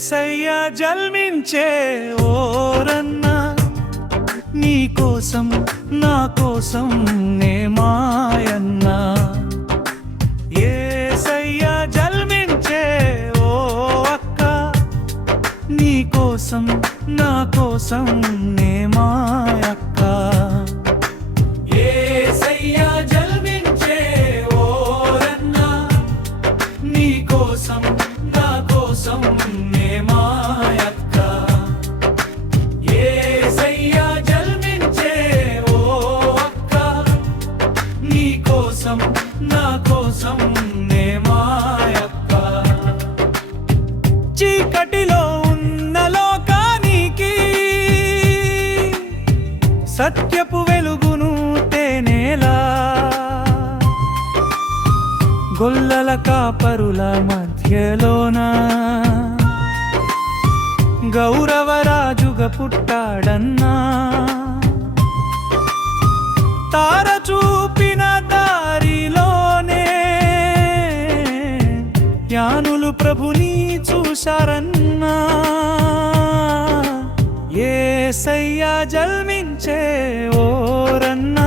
ఏసయ్య జల్మించే ఓరన్నా నీ కోసం నా కోసం నే మాయన్నా. ఏసయ్య జల్మించే ఓ అక్క నీ కోసం నా కోసం నే మాయక్క. చీకటిలో ఉన్న లోకానికి సత్యపు వెలుగును తేనేలా గొల్లల కాపరుల మధ్యలోన గౌరవరాజుగా పుట్టాడన్నా తార చూపిన దారిలోనే యానులు ప్రభుని కుషారన్నా ఏ సయ్యా జల్మించే ఓరన్నా.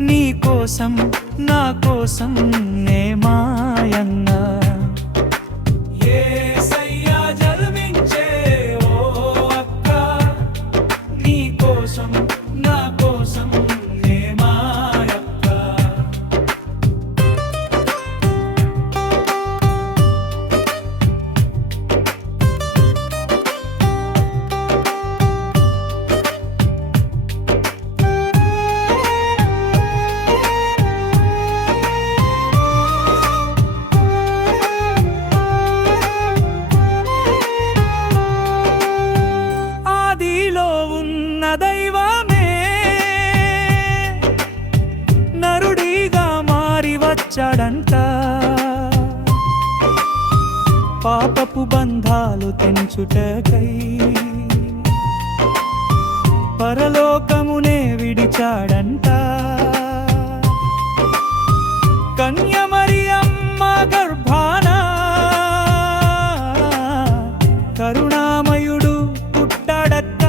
నీ కోసం నా కోసం నే మా మారి వచ్చాడంట పాపపు బంధాలు తెంచుటకై పరలోకమునే విడిచాడంట. కన్యమరి అమ్మ గర్భాన కరుణామయుడు పుట్టాడక్క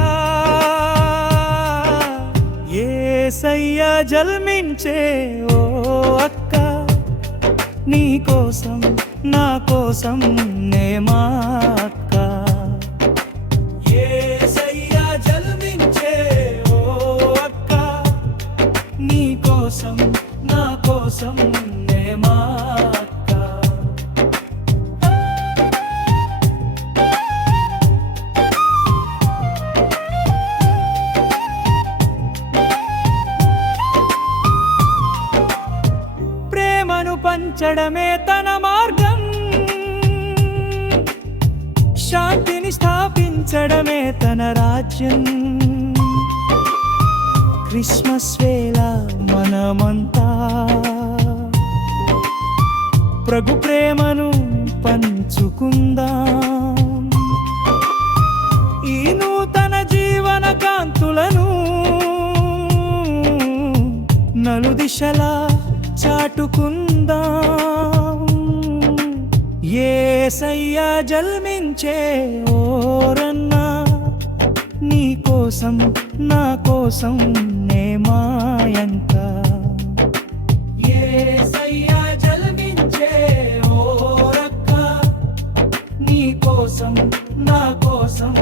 ఏసయ్య జల్మించే ఓ అక్క. నీ కోసం నా కోసం నే మా అక్క. ఏసయ్య జన్మించే ఓ అక్క. నీ కోసం నా కోసం పంచడమే తన మార్గం. శాంతిని స్థాపించడమే తన రాజ్యం. క్రిస్మస్ వేళ మనమంతా ప్రభు ప్రేమను పంచుకుందాం. ఈ నూతన జీవన కాంతులను నలుదిశలా చాటుకుందాం. ఏసయ్యా జల్మించే ఓరన్నా నీ కోసం నా కోసం నే మాయంక ఏసయ్యా జల్మించే ఓరక్క నీ కోసం నా కోసం